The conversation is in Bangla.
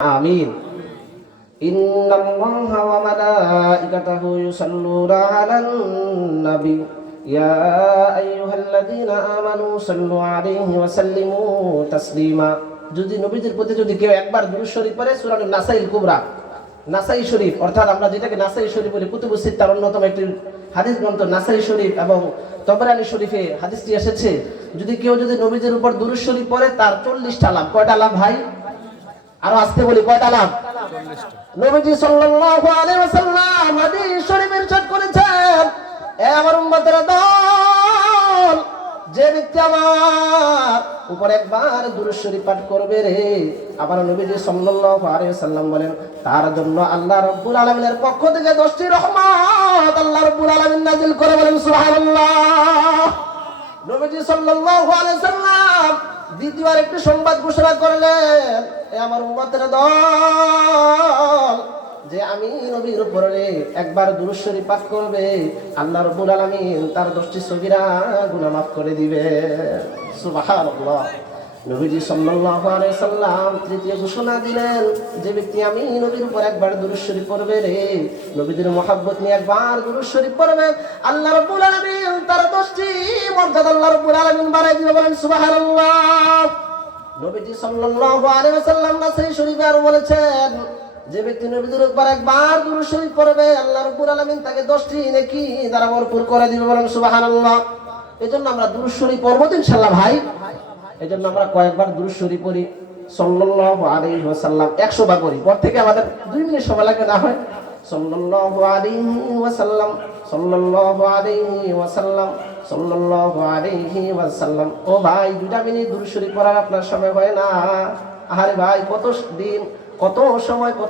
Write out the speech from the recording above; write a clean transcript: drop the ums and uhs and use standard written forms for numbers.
آمين إن الله وملائكته يصلون على النبي يا أيها الذين آمنوا صلوا عليه وسلموا تسليما যদি নবীজির প্রতি যদি কেউ একবার দুরূদ শরীফ পড়ে সূরা নাসাইল কুবরা নাসাই শরীফ অর্থাৎ আমরা যেটাকে নাসাই শরীফ বলি কুতুবুস সিত্তার অন্যতম একটি হাদিস গ্রন্থ নাসাই শরীফ এবং তবরানী শরীফে হাদিসটি এসেছে যদি কেউ নবীজির উপর দুরূদ শরীফ পড়ে তার 40টা লাভ। কয়টা লাভ ভাই? আরো আস্তে বলি, কয়টা লাভ? নবীজি সাল্লাল্লাহু আলাইহি ওয়াসাল্লাম হাদিস শরীফে ইরশাদ করেছেন, এ আমার উম্মতের দল, যে ব্যক্তি আমার উপর একবার দুরূদ শরীফ পাঠ করবে রে, আবার নবীজি সাল্লাল্লাহু আলাইহি ওয়াসাল্লাম বলেন তার জন্য আল্লাহ রাব্বুল আলামিনের পক্ষ থেকে 10টি রহমত আল্লাহ রাব্বুল আলামিন নাযিল করে, বলেন সুবহানাল্লাহ। নবীজি সাল্লাল্লাহু আলাইহি ওয়াসাল্লাম দ্বিতীয়বার একটি সংবাদ ঘোষণা করলেন, এ আমার উম্মতের দল, যে আমি নবীর উপরে একবার দুরূদ শরীফ পাঠ করবে আল্লাহ রাব্বুল আলামিন তার 10টি সগীরা গুনাহ মাফ করে দিবে। সুবহানাল্লাহ। নবীজি সাল্লাল্লাহু আলাইহি সাল্লাম তৃতীয় ঘোষণা দিলেন, যে ব্যক্তি আমি নবীর উপর একবার দুরূদ শরীফ পড়বে রে, নবীদের মহব্বত নিয়ে একবার দুরূদ শরীফ পড়বে, আল্লাহ রাব্বুল আলামিন তার 10টি মর্যাদা আল্লাহ রাব্বুল আলামিন বাড়ায় দিবে, বলেন সুবহানাল্লাহ। নবীজি সাল্লাল্লাহু আলাইহি ওয়াসাল্লাম নাসাই শরীফে আরো বলেছেন, যে ব্যক্তি নবীদের উপর একবার দুরূদ শরীফ পড়বে আল্লাহ রাব্বুল আলামিন তাকে 10টি নেকি দ্বারা ভরপুর করে দিবে, বলেন সুবহানাল্লাহ। এজন্য আমরা দুরূদ শরীফ পড়ব তো ইনশাআল্লাহ ভাই। এজন্য আমরা কয়েকবার দুরূদ শরীফ পড়ি সাল্লাল্লাহু আলাইহি ওয়াসাল্লাম, 100 বার পড়ি। পর থেকে আমাদের 2 মিনিট সময় লাগে না হয়। সাল্লাল্লাহু আলাইহি ওয়াসাল্লাম, সাল্লাল্লাহু আলাইহি ওয়াসাল্লাম, সাল্লাল্লাহু আলাইহি ওয়াসাল্লাম। ও ভাই, 2 মিনিট দুরূদ শরীফ পড়ার আপনার সময় হয় না? আরে ভাই, কত দিন, কত সময়, কত